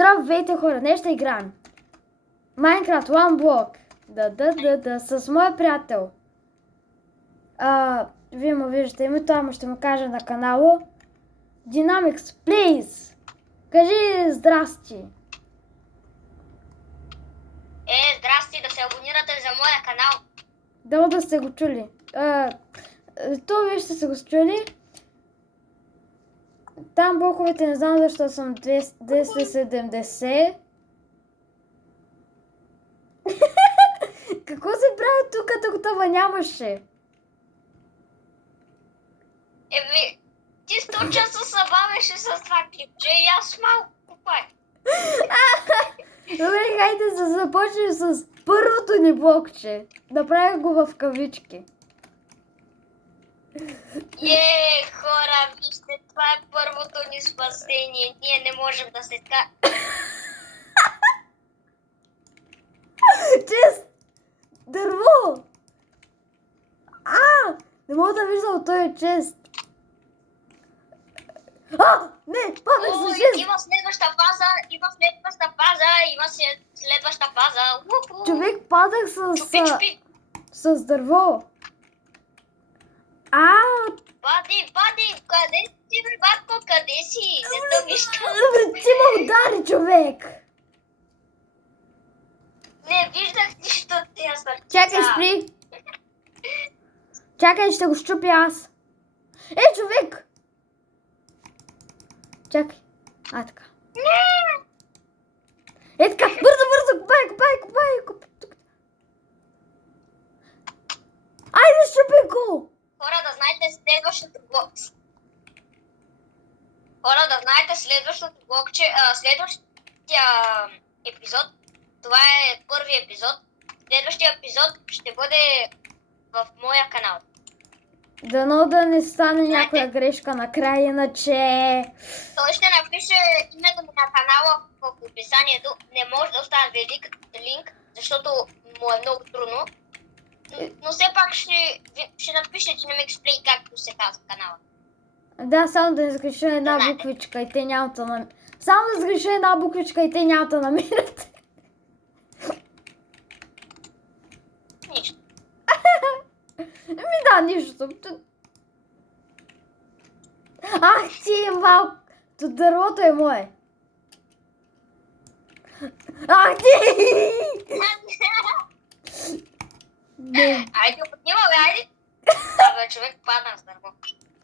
Здравейте хора, днес ще играем Minecraft One Block. С моя приятел. Вие му виждате името, ама ще му кажа на канала. Dynamix Plays. Кажи здрасти. Здрасти, да се абонирате за моя канал. Дано да сте го чули. То вие ще се го чули. Там блоковете не знам защо съм 270. Какво се прави тук, докато нямаше? Ти 100 часа се бавеше с това клипче и аз малко купай. Добре, хайде да започнем с първото ни блокче. Направих го в кавички. Хора, вижте, това е първото ни спасение. Ние не можем да се така. Чест! Дърво! Не мога да виждам, той е чест. Не! Падах за чест! Има следваща фаза, има следваща фаза. Човек, падах с дърво. Пади, къде си, бе, батко, къде си? Не те виждам. Ти ме удари, човек! Не виждах нищо от тия сърчица. Чакай, спри! Чакай, ще го щупя аз. Човек! Чакай. Така. Така, бързо, копай. Айде, щупи го! Хора, да знаете следващото блокче, следващия епизод, това е първи епизод. Следващия епизод ще бъде в моя канал. Дано да не стане някоя грешка накрая, иначе... Той ще напише името ми на канала в описанието. Не може да оставя линк, защото му е много трудно. Но все пак ще напише Dynamix Play, както се казва канала. Да, само да сгреша една буквичка и те няма да намерят. Само да сгреша една буквичка и те няма да намерят. Нищо. Да, нищо. Ти малко. Дървото е мое. Ти! Айде, поднимаме, айде. Човек падна с дърво.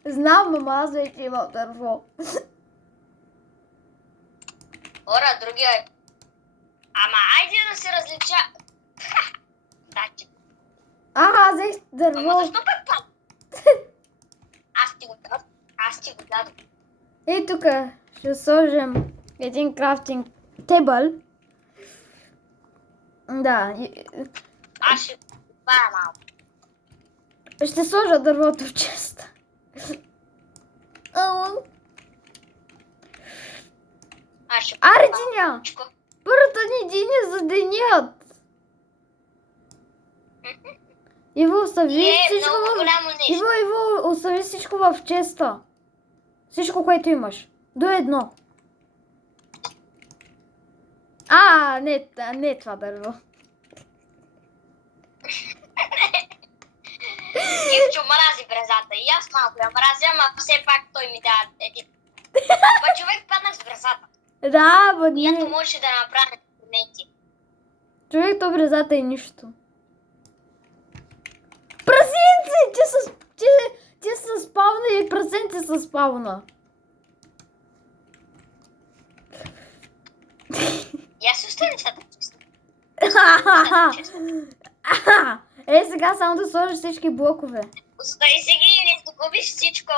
Знам, мама, аз вече имам дърво. Хора, другия е. Ама айде да се различа. Даче. Взех дърво. Ама защо пък падна? Аз ти го дадох. Тук ще сложим един крафтинг тейбъл. Да. Аз ще това малко. Ще сложа дървото в честа. Диня! Първата ни диня за денят! Иво, остави всичко в честа. Всичко, което имаш. До едно. Не това дърво. Ивчо мрази брезата. И аз малко я мразя, ама все пак той ми дава един. Човек паднах с брезата. Която можеше да направи моменти. Човек, то брезата е нищо. Прасенци! Ти са спавна и прасенци са спавна. И аз оставя нещата честно. Сега само да сложиш всички блокове. Остай си ги или си губиш всичко,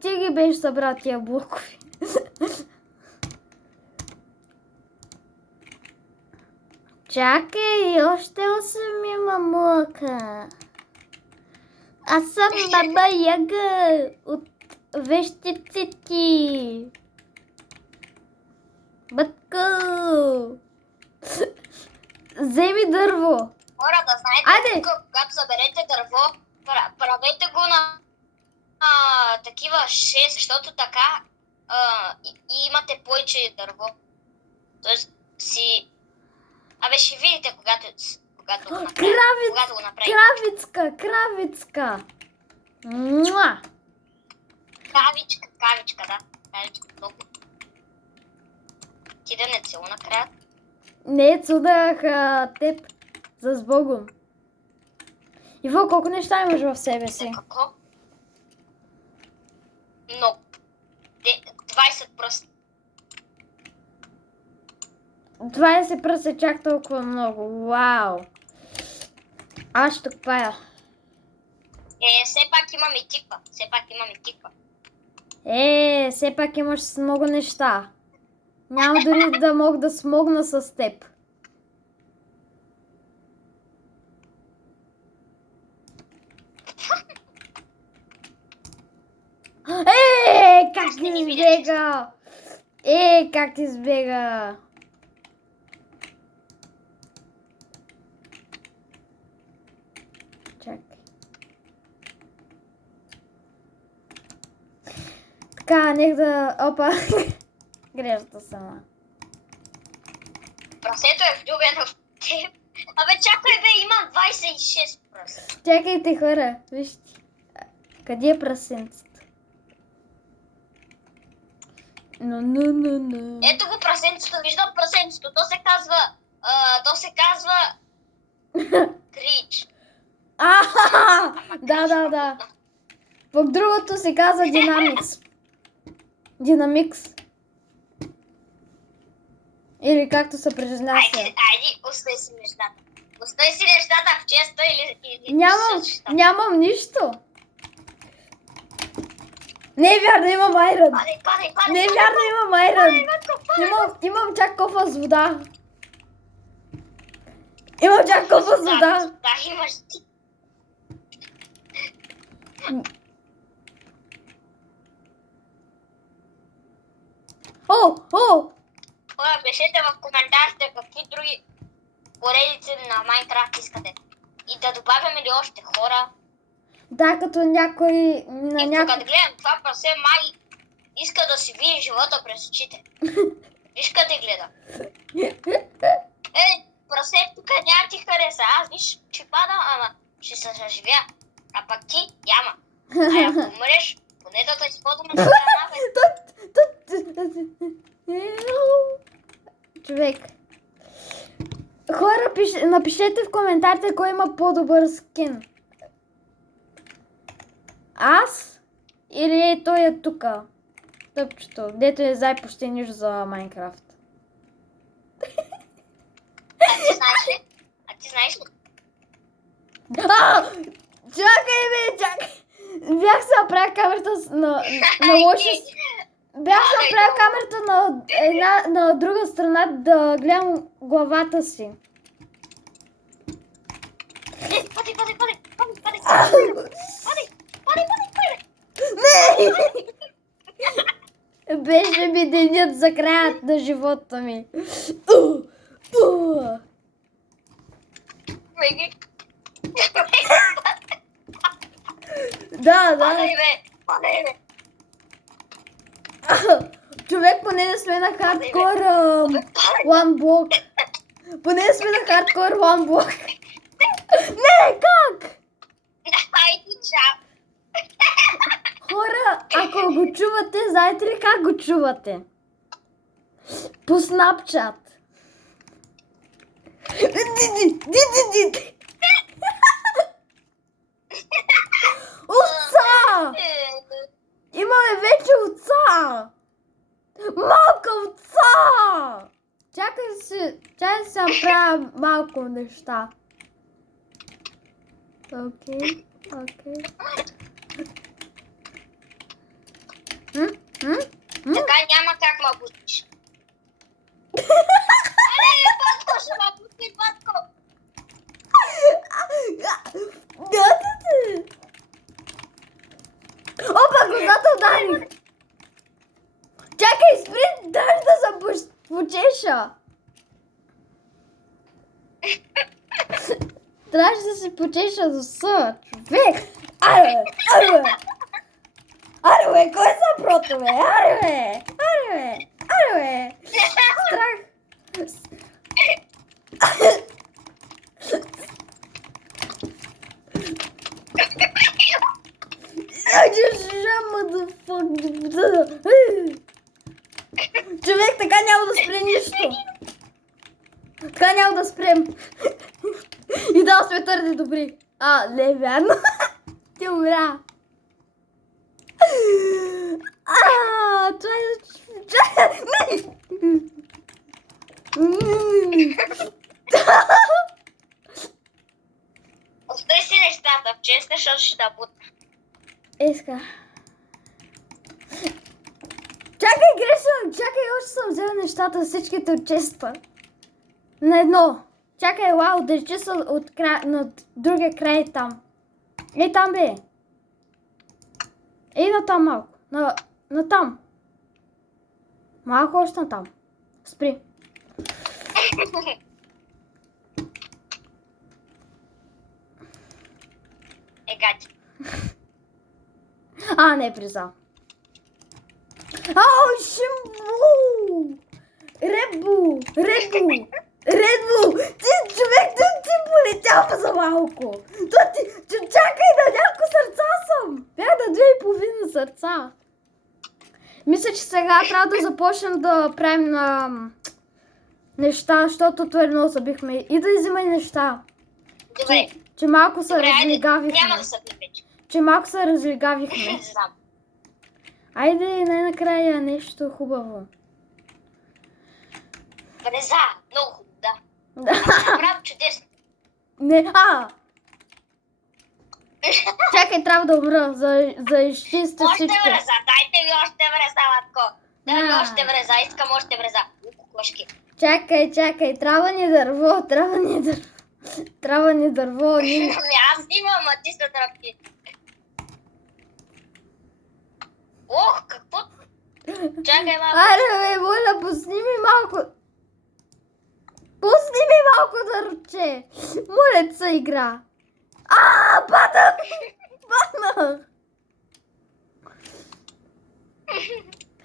Ти ги беше събрал тия блокове. Чакай, още 8 имам блока. Аз съм баба Яга от вещиците. Бътко! Вземи дърво. Хора, да знаете, когато съберете дърво, правете го на такива 6, защото така и имате повече дърво. Тоест си... Абе, ще видите, когато го направите. Когато го направите. Кравицка. Муа! Кавичка, да. Кавичка, много. Ти да не целу накрая. Не, цудах теб. За сбогом. Иво, колко неща имаш в себе си? Какво? Много. 20 пръста. 20 пръст е чак толкова много. Вау! Аз ще купая. Все пак имам и тиква. Все пак имаш много неща. Няма дори да мога да смогна с теб. Как избега! Чакай. Така, нека да... Опа! Грешна сама. Прасето е влюбено в теб. Абе, чакай бе, имам 26 пръста. Чакайте, хора, вижте. Къде е прасенцето? Но. Ето го прасенцето, виждам прасенцето. То се казва... Крич. Да. Пък другото се казва Динамикс. Или както се произнася. Айде, остай си нещата. Остай си нещата в честа или Нямам нищо. Не е вярно, имам айрон. Падай. Не е вярно, имам айрон. Имам чак кофа с вода. Да, имаш ти. Хора, пишете в коментарите какви други поредици на Майнкрафт искате. И да добавяме ли още хора. Да, като някой... Като гледам това прасе, май иска да си види живота през очите. Виж къде гледа. Прасе, тук няма ти хареса. Аз виж, ще падам, ама ще се съживя. А пък ти няма. Ако умреш, поне да те използваме на страна, Човек. Хора, напишете в коментарите кой има по-добър скин. Аз? Или той е тука? Тъпчето, дето е зай почти нищо за Майнкрафт. А ти знаеш ли? Чакай! Бях се направя камерата на лошо... Бях се направя камерата на друга страна да гледам главата си. Падай! Не! Беше ми денят за краят на живота ми. Да. Падай, бе! Човек, поне да сме на хардкор one block. Поне да сме на хардкор one block. Не, как? Айди, чао! Хора, ако го чувате, знаете ли как го чувате? По Snapchat. Овца! Имаме вече овца! Малка овца! Чакай се направя малко неща. Окей. Така няма как ма будиш. Батко, ще ма пусти, батко! Опа, козата ударих! Чакай, спри, дай да се почеша! Трябваше да се почеша за съд, човек! Аре, бе, кой са прото, бе? Аре, бе! Аре, бе! Аре, бе! Страх! I just shot motherfucker. Човек, така няма да спре нищо. Така няма да спрем. И да сме твърде добри. Не, вярно. Ти умря. Това е... Остай си нещата, честно, защото ще да бутна. Иска. Чакай, грешно. Чакай, още съм взела нещата всичките от честа. На едно. Чакай, вау, държи се от на другия край там. Ей там, бе. Ей на там малко. На там. Малко още на там. Спри. Гати. Не, приза. Шимбу! Редбул! Ти, човек, ти полетял за малко. Чакай, на няколко сърца съм. Бях на 2,5 сърца. Мисля, че сега трябва да започнем да правим на неща, защото твърде много забихме. И да взимай неща. Добре. Че малко се Добре, разлигавихме. няма да се вече. Че малко се разлигавихме. Не знам. Айде, най-накрая нещо хубаво. Бреза, много хубаво, да. Да. Направо чудесно. Не, Чакай, трябва да умра, за изчиста Още всичко. бреза, дайте ми още бреза, Матко. Дай ми още бреза, искам още бреза. Кошки. Чакай, трябва ни дърво. Аз имам, а ти са тръпки. Ох, какво? Чакай малко. Аре, бе, моля, пусни ми малко. Дървче. Моля, се игра. Падах.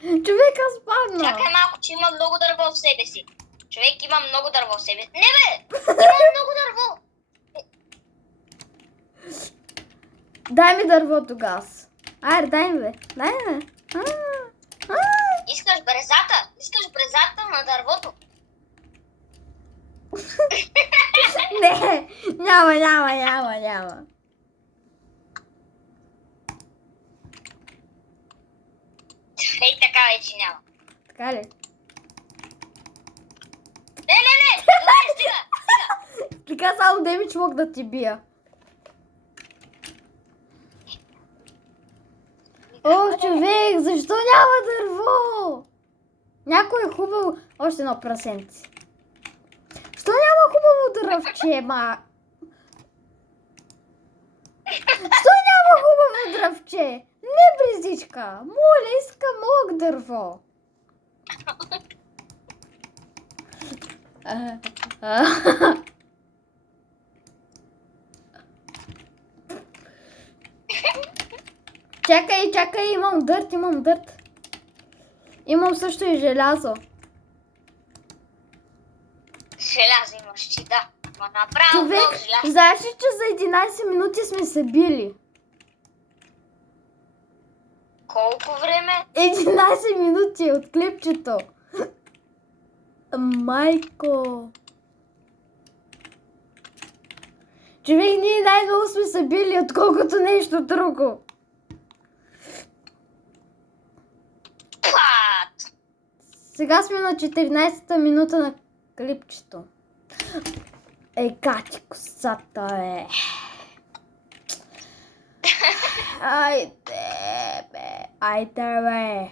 Човек, аз падна. Чакай малко, че има много дърво в себе си. Човек има много дърво в себе си. Не бе! Има много дърво! Дай ми дървото, газ. Айде, дай ми, бе. Искаш брезата? Искаш брезата на дървото? Не, няма. Ей, така вече няма. Така ли? Не! Добре, стига! Така само демидж мог да ти бия. Човек, защо няма дърво? Някой е хубаво... Още едно прасенце. Защо няма хубаво дръвче, Защо няма хубаво дръвче? Не, брезичка. Моля, искам малък дърво. Чакай, имам дърт. Имам също и желязо. Желязо имаш, че да. Ма направо Човек, много желязо. знаеш ли, че за 11 минути сме се били? Колко време? 11 минути от клипчето. Майко. Човек, ние най-много сме се били, отколкото нещо друго. Пат! Сега сме на 14-та минута на клипчето. Гати косата, бе. Айде, бе.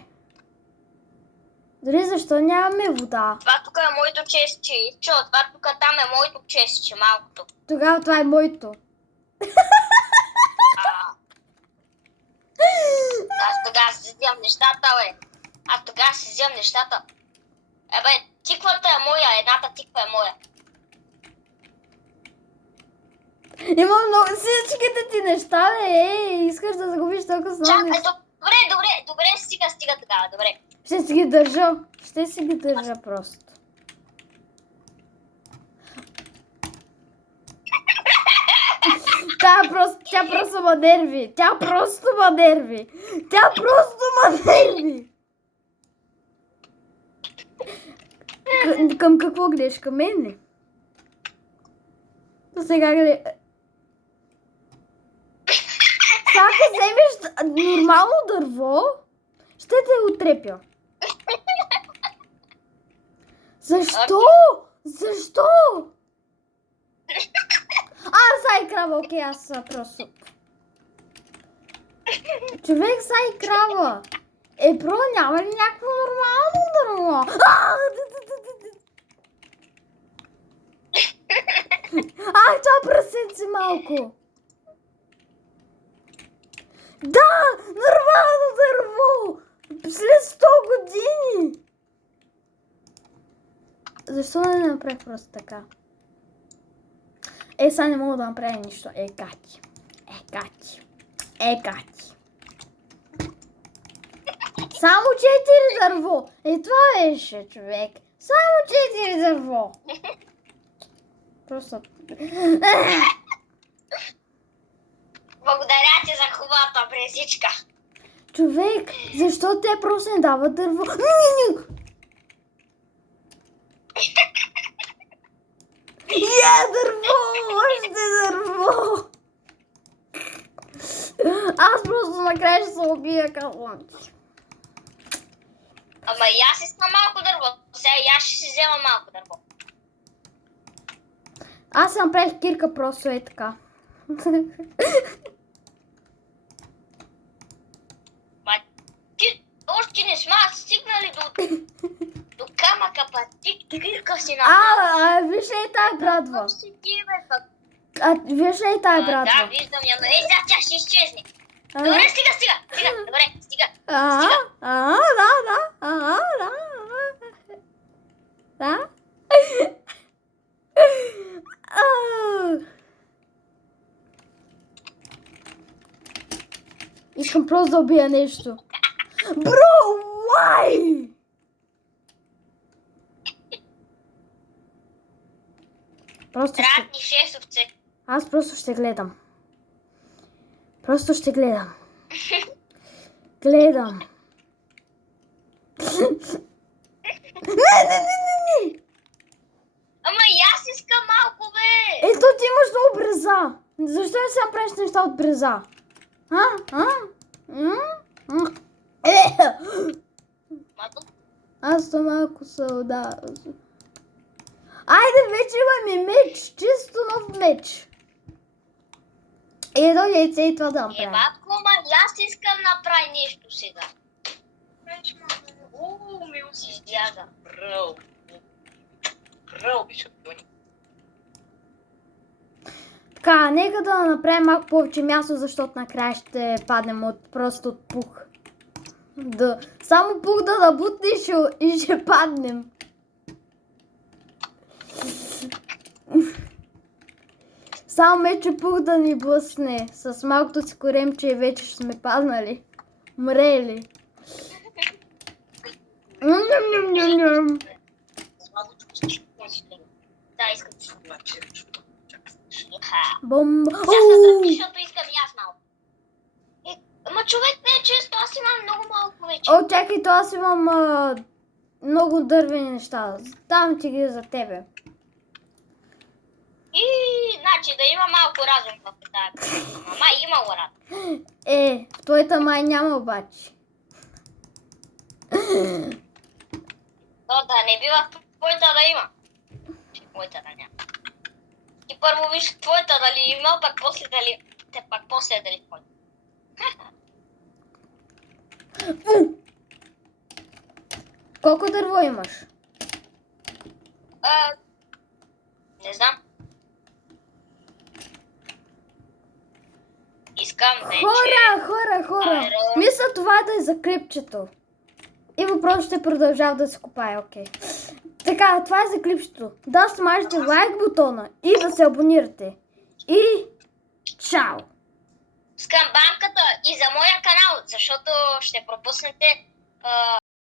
Дори защо нямаме вода? Това тук е моето честче. Чо, това тук там е моето честче, малкото. Тогава това е моето. Аз тогава си вземам нещата, Ебе, тиквата е моя, едната тиква е моя. Има много всичките ти неща, бе. Искаш да загубиш толкова с много Чакай, неща. Добре, стига тогава, добре. Ще си ги държа. Ще си ги държа просто. Тя просто ма нерви. Тя просто ма нерви. Към какво гледаш? Към мен ли? Сега гледа. Ако вземеш нормално дърво, ще те отрепя. Защо? Са и крава, окей, аз просто... Човек, са и крава. Няма ли някакво нормално дърво? Това пръсенце малко. Да, нормално дърво. След 100 години. Защо не направих просто така? Сега не мога да направя нищо. Гати. Само 4 дърво. Това беше, човек. Само 4 дърво. Просто... Благодаря ти за хубавата брезичка. Човек, защо те просто не дават дърво? Дърво! Още дърво! Аз просто накрая ще се убия, казвам ти. Ама и аз искам малко дърво. Сега и аз ще си взема малко дърво. Аз си направих кирка просто е така. Още не сме стигнали до камъка, па ти кирка си направи. Виж ли тая брадва? Виж ли тая брадва? Да, виждам я, но сега тя ще изчезне. Добре, стига. Добре, стига. Да. Искам просто да убия нещо. Бро, why? Дратни шесовце. Аз просто ще гледам. Гледам. Не. Ама и аз искам малко, бе. Ето ти имаш много бреза. Защо не сега правиш неща от бреза? Аз то малко да. Айде, вече имаме меч. Чисто нов меч. Едно яйце и това да направим. Батко, ма и аз искам да направи нещо сега. Мил си изяда. Кръл беше отгони. Така, нека да направим малко повече място, защото накрая ще паднем просто от пух. Само пух да набутнеш и ще паднем. Само мече пух да ни блъсне. С малкото си коремче вече ще сме паднали. Мрели. Ням. Да, искам. Бомба. Защото искам и аз малко. Ама човек не е често, аз имам много малко вече. Чакай, то аз имам много дървени неща. Давам ти ги за тебе. И, значи да има малко разум в тази. Ама имало разум. В твоята май няма обаче. То да не бива в твоята да има. Моята да няма. И първо виж твоята дали има, пак после дали... пак после дали твоята. Колко дърво имаш? Не знам. Искам вече... Хора! Мисля това да е за клипчето. И въпрос ще продължава да се копае, окей. Така, това е за клипчето. Да смажете лайк бутона и да се абонирате. И чао! с камбанката и за моя канал, защото ще пропуснете